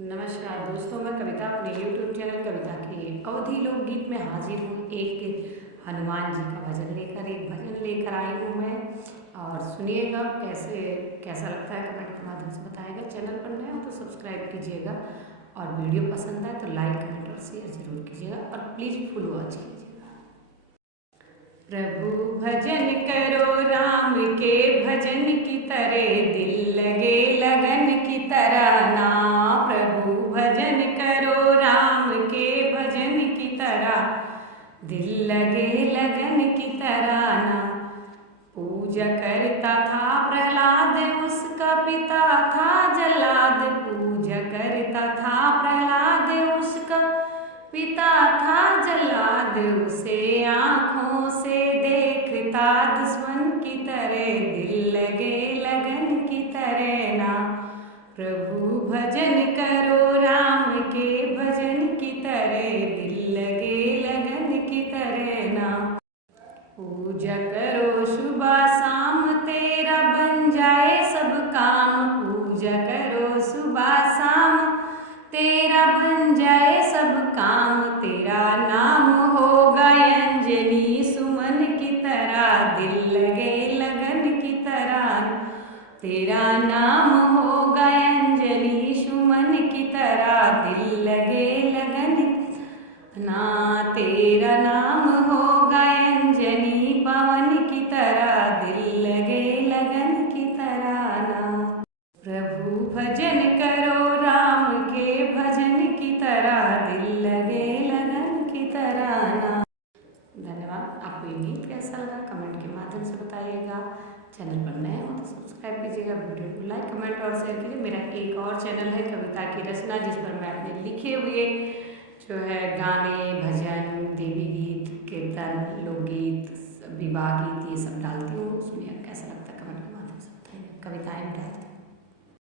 नमस्कार दोस्तों, मैं कविता अपने YouTube चैनल कविता के अवधि लोकगीत में हाजिर हूँ। एक हनुमान जी का भजन लेकर एक भजन लेकर आई हूँ मैं। और सुनिएगा कैसा लगता है कमेंट के माध्यम से बताएगा। चैनल पर नए हो तो सब्सक्राइब कीजिएगा और वीडियो पसंद आए तो लाइक कमेंट और शेयर जरूर कीजिएगा और प्लीज़ फुल वॉच कीजिएगा। प्रभु भजन करो राम के भजन की तरह, दिल लगे लगन की तरह ना। प्रभु भजन करो राम के भजन की तरह, दिल लगे लगन की तरह ना। पूजा करता था प्रहलाद, उसका पिता था जल्लाद। पूजा करता था प्रहलाद, उसका पिता था जल्लाद। उसे आँखों से देखता दुश्मन की तरह, दिल लगे लगन की तरह ना। प्रभु भजन करो राम के भजन की तरह, दिल लगे लगन की तरह ना। पूजा करो सुबह शाम, तेरा बन जाए सब काम। पूजा करो सुबह शाम, तेरा बन जाए सब काम। तेरा नाम होगा अंजनी सुमन की तरह, दिल लगे लगन की तरह। तेरा नाम होगा अंजनी सुमन की तरह, दिल लगे लगन ना। तेरा नाम होगा अंजनी पवन की तरह, दिल लगे लगन की तरह ना। प्रभु भजन करो राम के भजन की तरह, दिल लगे लगन की तरह ना। धन्यवाद। आपको ये गीत कैसा लगा कमेंट के माध्यम से बताइएगा। चैनल पर नए हो तो सब्सक्राइब कीजिएगा, वीडियो को लाइक कमेंट और शेयर कीजिए। मेरा एक और चैनल है कविता की रचना, जिस पर मैं अपने लिखे हुए जो है गाने, भजन, देवी गीत, कीर्तन, लोकगीत, विवाह गीत ये सब डालती